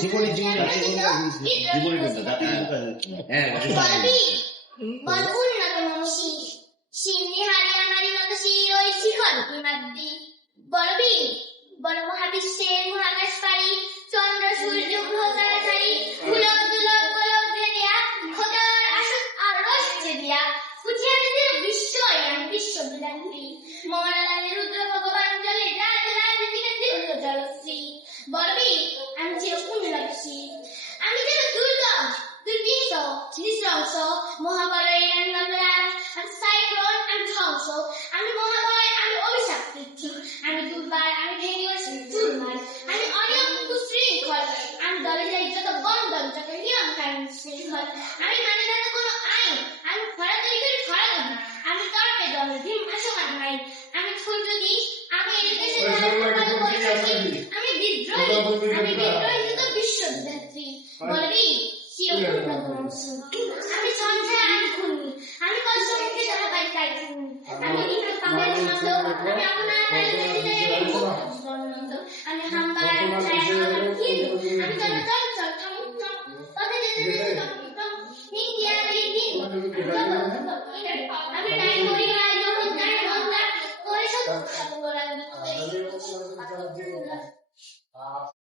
জীবনী বড় মহাবিশ্বের মহাকাশ পারি চন্দ্র সূর্য গ্রহ তারাতারি গোলক দুলক গোলক দিয়া খোদার আসত আর রস দিয়া ফুটিয়ে দিতে বিস্ময় আমি বিশ্ব বিলাঙ্গি মহারানী রুদ্র ভগবান জলে রাজ রাজ দিকে দিল জলশ্রী বলবি আমি চির উন্নতি আমি যেন দুর্লভ দুর্বিষ নৃশংস মহাবলয়ের নন্দরাজ আমি সাইক্লোন আমি ধ্বংস আমি মহাবয় আমি অভিশাপ্ত আমি দুর্বার আমি ভেঙে গেছি চুরমার আমি অনিয়ম কুশৃঙ্খল আমি দলে যাই যত বন্ধন যত নিয়ম কানুন শৃঙ্খল আমি মানে না কোনো আইন আমি খরা তৈরি করি খরা আমি তর্কে দলে ভীম আসমান নাই আমি ফুলযোগী আমি এদেশে আমি বিদ্রোহী যত বিশ্ববিধাত্রী বলবি চির উন্নত